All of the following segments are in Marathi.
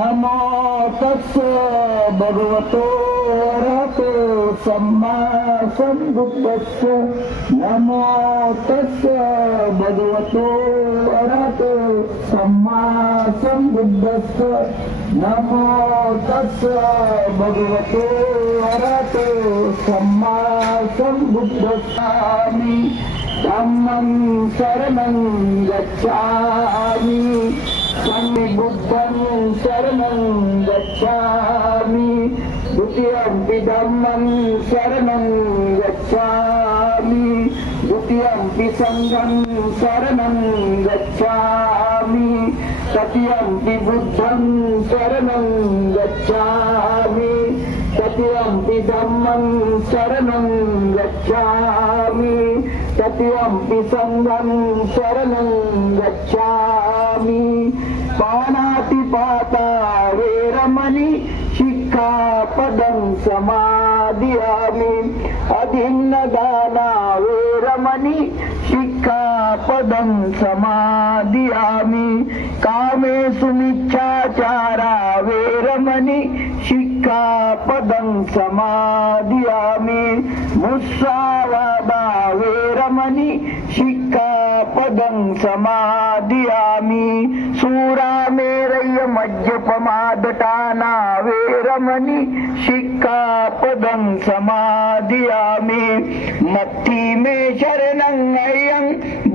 नमो तस् भगवतो अरहतो सम्मा सम्बुद्धस्य नमो तस् भगवतो अरहतो सम्मा सम्बुद्धस्य नमो तस् भगवतो अरहतो सम्मा सम्बुद्धस्यामि धम्मं शरणं गच्छामि बुद्धं शरणं गच्छामि. द्वितीयम्पि धम्मं शरणं गच्छामि द्वितीयम्पि सङ्घं शरणं गच्छामि. तृतीयम्पि बुद्धं शरणं गच्छामि. तृतीयम्पि धम्मं शरणं गच्छामि. तृतीयम्पि सङ्घं शरणं गच्छामि. पाणातिपाता वेरमणि शिक्षापदं समादियामि अधीनदाना वेरमणि शिक्षापदं समादियामि कामेषु मिच्छाचारा वेरमणि शिक्षापदं समादियामि मुस्सावादा वेरमणि शिक्षापदं समादियामि सूरामेरय्य मद्यपमादटाना वेरमणि शिक्षापदं समाधियामि मत्ति मे शरणं अयं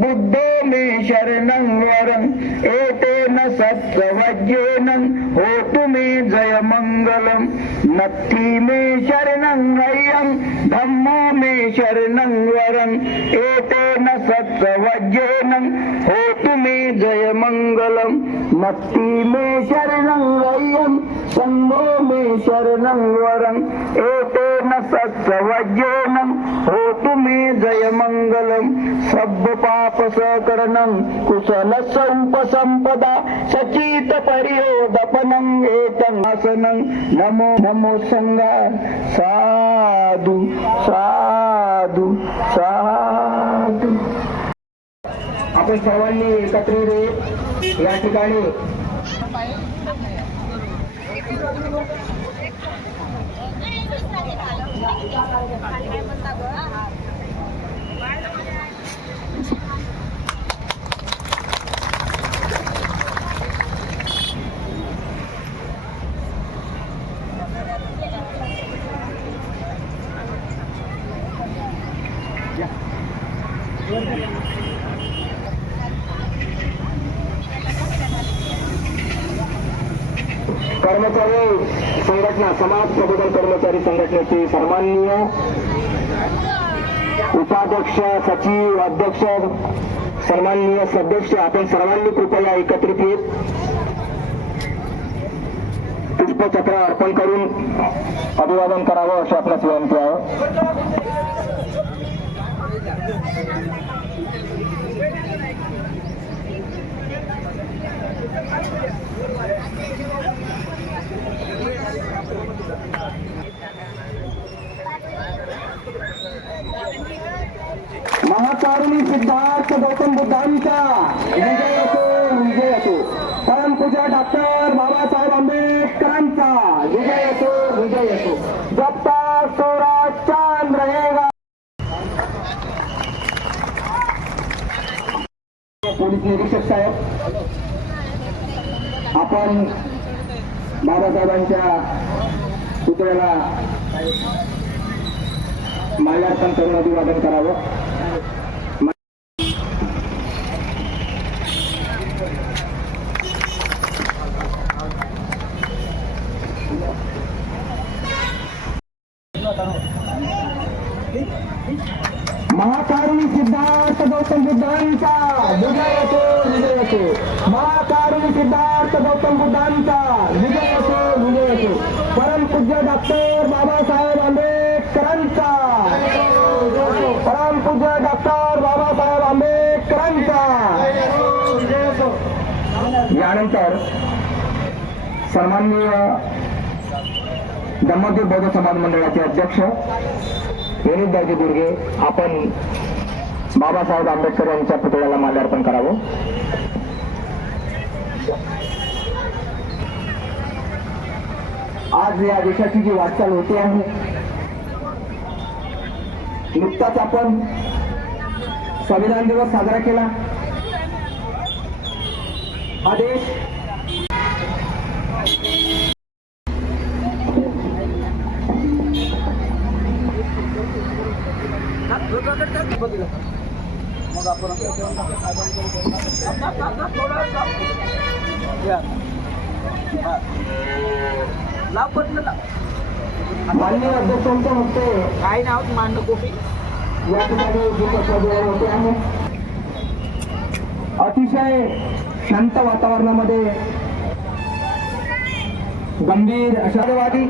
बुद्धो मे शरणं वरम् एतेन सत्सवज्येन होतु मे जयमङ्गलम् नत्ति मे शरणं अयं धम्मो मे शरणं वरम् एतेन सत्सवज्येन होतु मे जयमङ्गलम् नत्ति मे शरणं अयं सङ्गो मे शरणं वरम् एतेन सत्सवज्येन होतु मे जयमङ्गलं। सब्बपापसकरणं पाप सकरणं कुशल एतं आसनं। नमो नमो सङ्गा साधु साधु साधु। आपण सर्वांनी एकत्रित या ठिकाणी 끓이는 스타일이 다르고 안 닮았다고요? कर्मचारी संघटना समाज प्रबोधन कर्मचारी संघटनेचे सन्माननीय उपाध्यक्ष सचिव अध्यक्ष सन्माननीय सदस्य आपण सर्वांनी कृपया एकत्रित येत पुष्पचक्र अर्पण करून अभिवादन करावं अशी आपल्यास विनंती आहे. स्वामी सिद्धार्थ गौतम बुद्धांचा विजय असो विजय असो परमपूजा डॉक्टर बाबासाहेब आंबेडकरांचा विजय असो विजय असो जप्ता स्वराज चांद रहेगा. पोलीस निरीक्षक साहेब आपण बाबासाहेबांच्या पुतळ्याला माल्यार्पण करून अभिवादन करावं. महाकारुणी सिद्धार्थ गौतम बुद्धांचा. विजय असो विजय असो महाकारुणी सिद्धार्थ गौतम बुद्धांचा. विजय असो विजय असो परमपूज्य डॉक्टर बाबासाहेब आंबेडकरांचा. परमपूज्य डॉक्टर बाबासाहेब आंबेडकरांचा. यानंतर सन्माननीय धम्मदेव बौद्ध समाज मंडळाचे अध्यक्ष विनीतदाजी दुर्गे आपण बाबासाहेब आंबेडकर यांच्या पुतळ्याला माल्यार्पण करावं. आज या देशाची जी वाटचाल होते आहे नुकताच आपण संविधान दिवस साजरा केला. हा देश माननीय अध्यक्षांच्या हस्ते काय नाव मांड कोपी या ठिकाणी होते आणि अतिशय शांत वातावरणामध्ये गंभीर अशावादी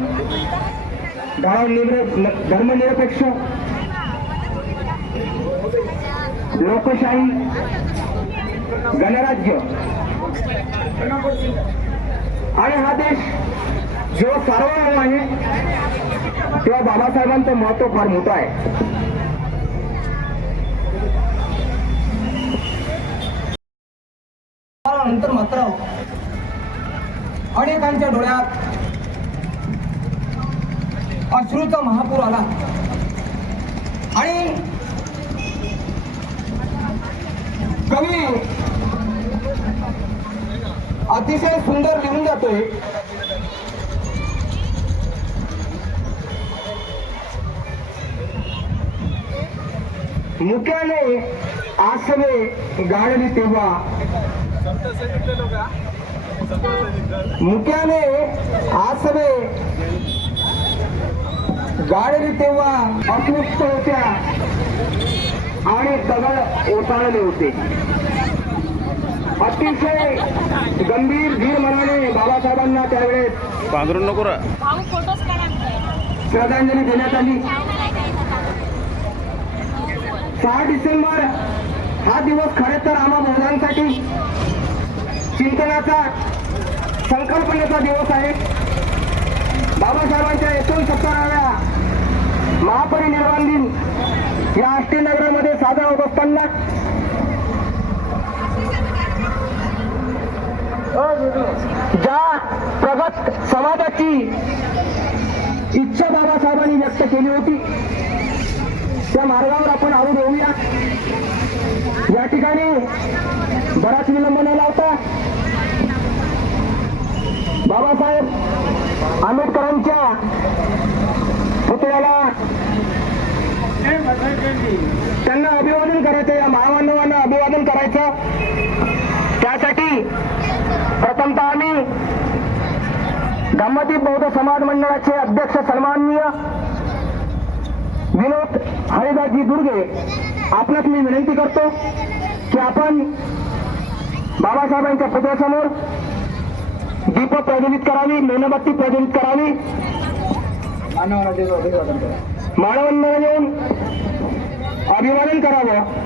धर्मनिरपेक्ष लोकशाही गणराज्य. आणि हा देश जेव्हा सार्वभौम आहे तेव्हा बाबासाहेबांचं महत्त्व फार मोठं आहे. नंतर मात्र अनेकांच्या डोळ्यात अश्रूचा महापूर आला. आणि कवी अतिशय सुंदर लिहून जातोय. मुक्याने आसवे गाळली तेव्हा. मुक्याने आसवे गाळली तेव्हा. अतृप्त होत्या. आणि दगड ओसाळले होते. अतिशय गंभीर धीर मनाने बाबासाहेबांना त्यावेळेस पांघरून नको श्रद्धांजली देण्यात आली. सहा डिसेंबर हा दिवस खरे तर आम्हा बहुधांसाठी चिंतनाचा संकल्पनेचा दिवस आहे. बाबासाहेबांच्या एकोणसत्तराव्या महापरिनिर्वाण दिन या अष्टनगरामध्ये साजरा होत असताना ज्या प्रगत समाजाची इच्छा बाबासाहेबांनी व्यक्त केली होती त्या मार्गावर आपण आरू देऊया या ठिकाणी बराच विलंब न लावता बाबासाहेब आंबेडकरांच्या पुतळ्याला त्यांना अभिवादन करायचं या महामानवांना अभिवादन करायचं. त्यासाठी प्रथमतः आम्ही धम्मती बौद्ध समाज मंडळाचे अध्यक्ष सन्माननीय विनोद हरिदासजी दुर्गे आपणास मी विनंती करतो की आपण बाबासाहेबांच्या पुतळ्यासमोर दीप प्रज्वलित करावी मेणबत्ती प्रज्वलित करावी. मानवंदना देऊन अभिवादन करावं.